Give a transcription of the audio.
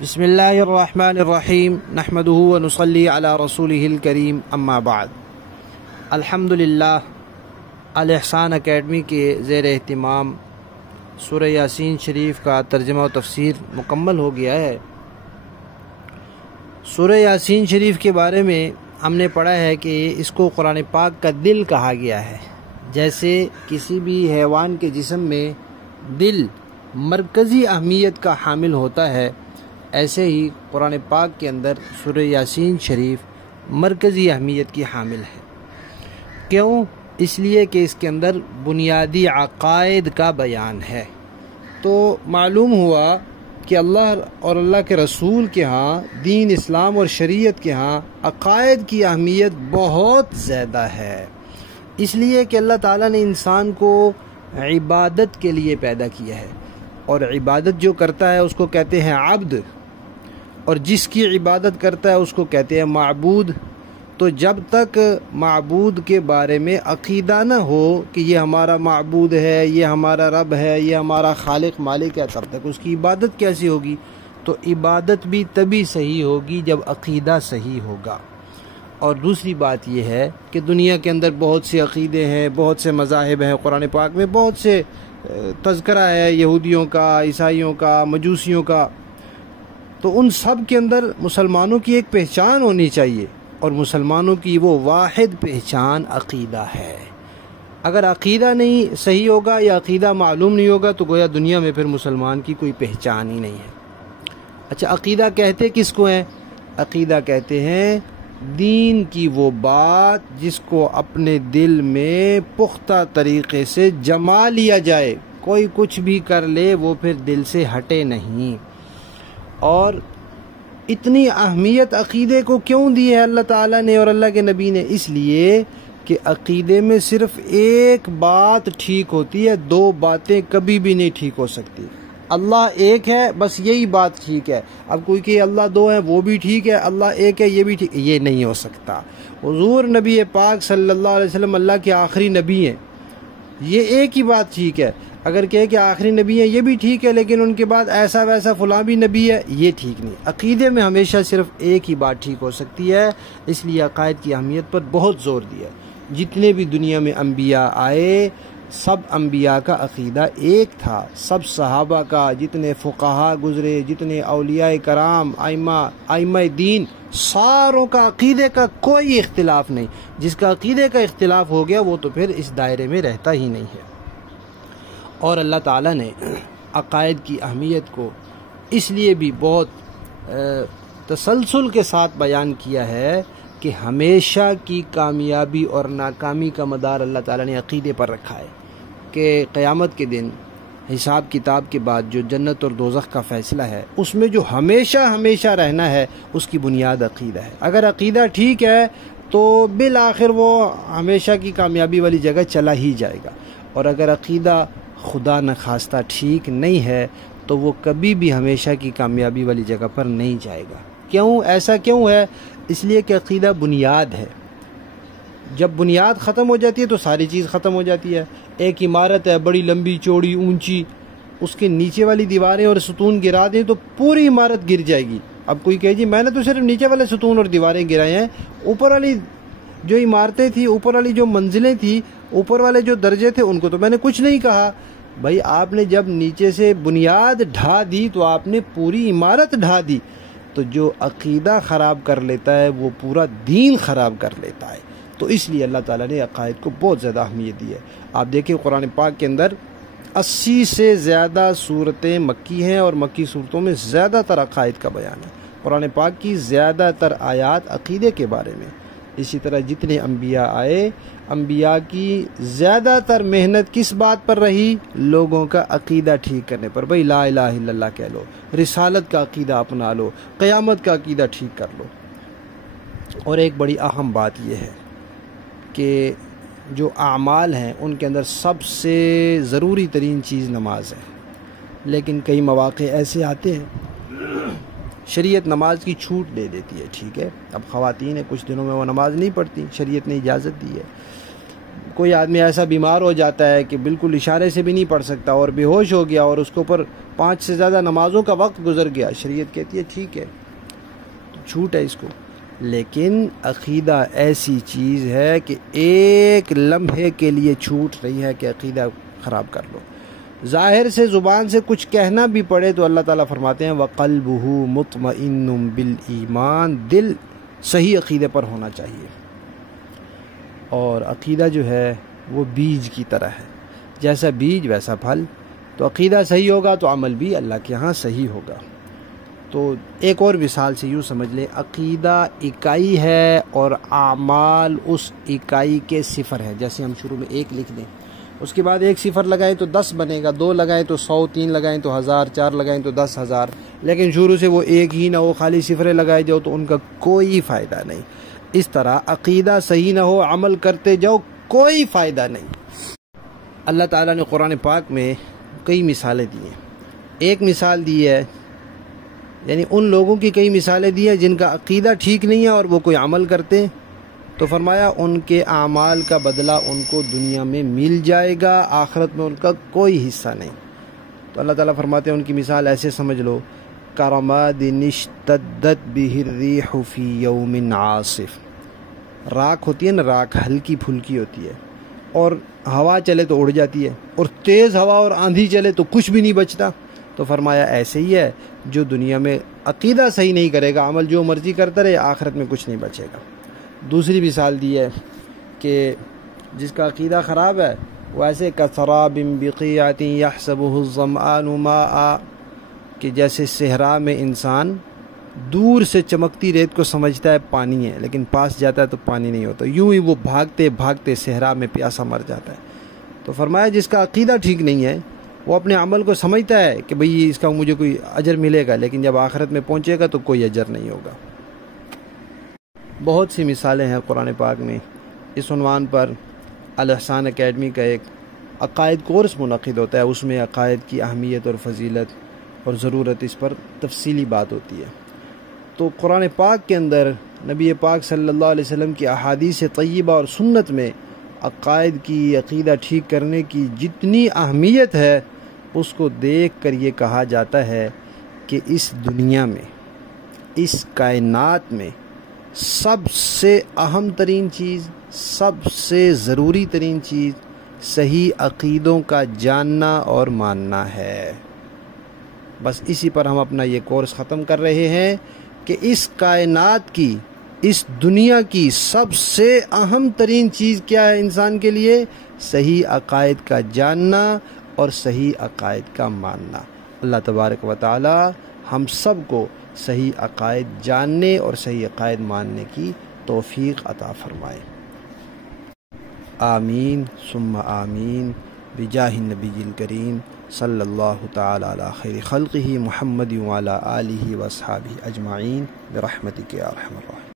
بسم اللہ الرحمن الرحیم نحمدہ ونصلی علی رسولہ الکریم اما بعد۔ الحمدللہ الاحسان اکیڈمی کے زیر اہتمام سورہ یاسین شریف کا ترجمہ و تفسیر مکمل ہو گیا ہے۔ سورہ یاسین شریف کے بارے میں ہم نے پڑھا ہے کہ اس کو قرآن پاک کا دل کہا گیا ہے۔ جیسے کسی بھی حیوان کے جسم میں دل مرکزی اہمیت کا حامل ہوتا ہے، ایسے ہی قرآن پاک کے اندر سورہ یاسین شریف مرکزی اہمیت کی حامل ہے۔ کیوں؟ اس لیے کہ اس کے اندر بنیادی عقائد کا بیان ہے۔ تو معلوم ہوا کہ اللہ اور اللہ کے رسول کے ہاں، دین اسلام اور شریعت کے ہاں عقائد کی اہمیت بہت زیادہ ہے، اس لیے کہ اللہ تعالیٰ نے انسان کو عبادت کے لیے پیدا کیا ہے، اور عبادت جو کرتا ہے اس کو کہتے ہیں عبد، اور جس کی عبادت کرتا ہے اس کو کہتے ہیں معبود۔ تو جب تک معبود کے بارے میں عقیدہ نہ ہو کہ یہ ہمارا معبود ہے، یہ ہمارا رب ہے، یہ ہمارا خالق مالک ہے، تب تک اس کی عبادت کیسی ہوگی؟ تو عبادت بھی تبھی صحیح ہوگی جب عقیدہ صحیح ہوگا۔ اور دوسری بات یہ ہے کہ دنیا کے اندر بہت سے عقیدے ہیں، بہت سے مذاہب ہیں، قرآن پاک میں بہت سے تذکرہ ہے یہودیوں کا، عیسائیوں کا، مجوسیوں کا۔ تو ان سب کے اندر مسلمانوں کی ایک پہچان ہونی چاہیے، اور مسلمانوں کی وہ واحد پہچان عقیدہ ہے۔ اگر عقیدہ نہیں صحیح ہوگا یا عقیدہ معلوم نہیں ہوگا تو گویا دنیا میں پھر مسلمان کی کوئی پہچان ہی نہیں ہے۔ اچھا، عقیدہ کہتے کس کو ہیں؟ عقیدہ کہتے ہیں دین کی وہ بات جس کو اپنے دل میں پختہ طریقے سے جما لیا جائے، کوئی کچھ بھی کر لے وہ پھر دل سے ہٹے نہیں۔ اور اتنی اہمیت عقیدے کو کیوں دی ہے اللہ تعالیٰ نے اور اللہ کے نبی نے؟ اس لیے کہ عقیدے میں صرف ایک بات ٹھیک ہوتی ہے، دو باتیں کبھی بھی نہیں ٹھیک ہو سکتی۔ اللہ ایک ہے، بس یہی بات ٹھیک ہے۔ اب کوئی کہ اللہ دو ہے وہ بھی ٹھیک ہے، اللہ ایک ہے یہ بھی ٹھیک، یہ نہیں ہو سکتا۔ حضور نبی پاک صلی اللہ علیہ وسلم اللہ کے آخری نبی ہیں، یہ ایک ہی بات ٹھیک ہے۔ اگر کہے کہ آخری نبی ہیں یہ بھی ٹھیک ہے، لیکن ان کے بعد ایسا ویسا فلاں بھی نبی ہے، یہ ٹھیک نہیں۔ عقیدے میں ہمیشہ صرف ایک ہی بات ٹھیک ہو سکتی ہے، اس لیے عقائد کی اہمیت پر بہت زور دیا ہے۔ جتنے بھی دنیا میں انبیاء آئے، سب انبیاء کا عقیدہ ایک تھا، سب صحابہ کا، جتنے فقہاء گزرے، جتنے اولیاء کرام، ائمہ دین، ساروں کا عقیدے کا کوئی اختلاف نہیں۔ جس کا عقیدے کا اختلاف ہو گیا وہ تو پھر اس دائرے میں رہتا ہی نہیں ہے۔ اور اللہ تعالیٰ نے عقائد کی اہمیت کو اس لیے بھی بہت تسلسل کے ساتھ بیان کیا ہے کہ ہمیشہ کی کامیابی اور ناکامی کا مدار اللہ تعالیٰ نے عقیدے پر رکھا ہے، کہ قیامت کے دن حساب کتاب کے بعد جو جنت اور دوزخ کا فیصلہ ہے، اس میں جو ہمیشہ رہنا ہے اس کی بنیاد عقیدہ ہے۔ اگر عقیدہ ٹھیک ہے تو بالآخر وہ ہمیشہ کی کامیابی والی جگہ چلا ہی جائے گا، اور اگر عقیدہ خدا نخواستہ ٹھیک نہیں ہے تو وہ کبھی بھی ہمیشہ کی کامیابی والی جگہ پر نہیں جائے گا۔ کیوں ایسا کیوں ہے؟ اس لیے کہ عقیدہ بنیاد ہے۔ جب بنیاد ختم ہو جاتی ہے تو ساری چیز ختم ہو جاتی ہے۔ ایک عمارت ہے بڑی لمبی چوڑی اونچی، اس کے نیچے والی دیواریں اور ستون گرا دیں تو پوری عمارت گر جائے گی۔ اب کوئی کہے جی میں نے تو صرف نیچے والے ستون اور دیواریں گرائے ہیں، اوپر والی جو عمارتیں تھیں، اوپر والی جو منزلیں تھیں، اوپر والے جو درجے تھے، ان کو تو میں نے کچھ نہیں کہا۔ بھائی آپ نے جب نیچے سے بنیاد ڈھا دی تو آپ نے پوری عمارت ڈھا دی۔ تو جو عقیدہ خراب کر لیتا ہے وہ پورا دین خراب کر لیتا ہے۔ تو اس لیے اللہ تعالیٰ نے عقائد کو بہت زیادہ اہمیت دی ہے۔ آپ دیکھیں قرآن پاک کے اندر 80 سے زیادہ صورتیں مکی ہیں، اور مکی صورتوں میں زیادہ تر عقائد کا بیان ہے۔ قرآن پاک کی زیادہ تر آیات عقیدے کے بارے میں۔ اسی طرح جتنے انبیاء آئے، انبیاء کی زیادہ تر محنت کس بات پر رہی؟ لوگوں کا عقیدہ ٹھیک کرنے پر۔ بھئی لا الہ الا اللہ کہہ لو، رسالت کا عقیدہ اپنا لو، قیامت کا عقیدہ ٹھیک کر لو۔ اور ایک بڑی اہم بات یہ ہے کہ جو اعمال ہیں ان کے اندر سب سے ضروری ترین چیز نماز ہے، لیکن کئی مواقع ایسے آتے ہیں شریعت نماز کی چھوٹ دے دیتی ہے، ٹھیک ہے، اب خواتین ہیں کچھ دنوں میں وہ نماز نہیں پڑھتی، شریعت نے اجازت دی ہے، کوئی آدمی ایسا بیمار ہو جاتا ہے کہ بالکل اشارے سے بھی نہیں پڑھ سکتا اور بے ہوش ہو گیا اور اس کے اوپر 5 سے زیادہ نمازوں کا وقت گزر گیا، شریعت کہتی ہے ٹھیک ہے، چھوٹ ہے اس کو. لیکن عقیدہ ایسی چیز ہے کہ ایک لمحے کے لیے چھوٹ رہی ہے کہ عقیدہ خراب کر لو. ظاہر سے زبان سے کچھ کہنا بھی پڑے تو اللہ تعالیٰ فرماتے ہیں وَقَلْبُهُ مُطْمَئِنٌ بِالْإِيمَانِ، دل صحیح عقیدے پر ہونا چاہیے. اور عقیدہ جو ہے وہ بیج کی طرح ہے، جیسا بیج ویسا پھل. تو عقیدہ صحیح ہوگا تو عمل بھی اللہ کے ہاں صحیح ہوگا. تو ایک اور مثال سے یوں سمجھ لیں، عقیدہ اکائی ہے اور اعمال اس اکائی کے صفر ہے. جیسے ہم شروع میں 1 لکھ دیں، اس کے بعد 1 صفر لگائیں تو 10 بنے گا، 2 لگائیں تو 100، 3 لگائیں تو 1000، 4 لگائیں تو 10,000. لیکن شروع سے وہ 1 ہی نہ ہو، خالی صفریں لگائے جاؤ تو ان کا کوئی فائدہ نہیں. اس طرح عقیدہ صحیح نہ ہو، عمل کرتے جاؤ، کوئی فائدہ نہیں. اللہ تعالیٰ نے قرآن پاک میں کئی مثالیں دی ہیں. ایک مثال دی ہے، یعنی ان لوگوں کی کئی مثالیں دی ہیں جن کا عقیدہ ٹھیک نہیں ہے اور وہ کوئی عمل کرتے ہیں، تو فرمایا ان کے اعمال کا بدلہ ان کو دنیا میں مل جائے گا، آخرت میں ان کا کوئی حصہ نہیں. تو اللہ تعالیٰ فرماتے ہیں ان کی مثال ایسے سمجھ لو، کَرَمَادٍ اشْتَدَّتْ بِهِ الرِّيحُ فِي يَوْمٍ عَاصِفٍ. راکھ ہوتی ہے نا، راکھ ہلکی پھلکی ہوتی ہے اور ہوا چلے تو اڑ جاتی ہے، اور تیز ہوا اور آندھی چلے تو کچھ بھی نہیں بچتا. تو فرمایا ایسے ہی ہے جو دنیا میں عقیدہ صحیح نہیں کرے گا، عمل جو مرضی کرتا رہے، آخرت میں کچھ نہیں بچے گا. دوسری مثال دی ہے کہ جس کا عقیدہ خراب ہے وہ ایسے کَسَرَابٍ بِقِيعَةٍ يَحْسَبُهُ الظَّمْآنُ مَاءً، کہ جیسے صحرا میں انسان دور سے چمکتی ریت کو سمجھتا ہے پانی ہے، لیکن پاس جاتا ہے تو پانی نہیں ہوتا، یوں ہی وہ بھاگتے بھاگتے صحرا میں پیاسا مر جاتا ہے. تو فرمایا جس کا عقیدہ ٹھیک نہیں ہے وہ اپنے عمل کو سمجھتا ہے کہ بھئی اس کا مجھے کوئی اجر ملے گا، لیکن جب آخرت میں پہنچے گا تو کوئی اجر نہیں ہوگا. بہت سی مثالیں ہیں قرآن پاک میں. اس عنوان پر الاحسان اکیڈمی کا ایک عقائد کورس منعقد ہوتا ہے، اس میں عقائد کی اہمیت اور فضیلت اور ضرورت اس پر تفصیلی بات ہوتی ہے. تو قرآن پاک کے اندر نبی پاک صلی اللہ علیہ وسلم کی احادیث طیبہ اور سنت میں عقائد کی، عقیدہ ٹھیک کرنے کی جتنی اہمیت ہے اس کو دیکھ کر یہ کہا جاتا ہے کہ اس دنیا میں، اس کائنات میں سب سے اہم ترین چیز، سب سے ضروری ترین چیز صحیح عقیدوں کا جاننا اور ماننا ہے. بس اسی پر ہم اپنا یہ کورس ختم کر رہے ہیں کہ اس کائنات کی، اس دنیا کی سب سے اہم ترین چیز کیا ہے انسان کے لیے؟ صحیح عقائد کا جاننا اور صحیح عقائد کا ماننا. اللہ تبارک و تعالی ہم سب کو صحیح عقائد جاننے اور صحیح عقائد ماننے کی توفیق عطا فرمائے. آمین ثم آمین بجاہ النبی الکریم صلی اللہ تعالی علی خیر خلقہ محمد وعلی آلہ واصحابہ اجمعین برحمتک یا ارحم الراحمین.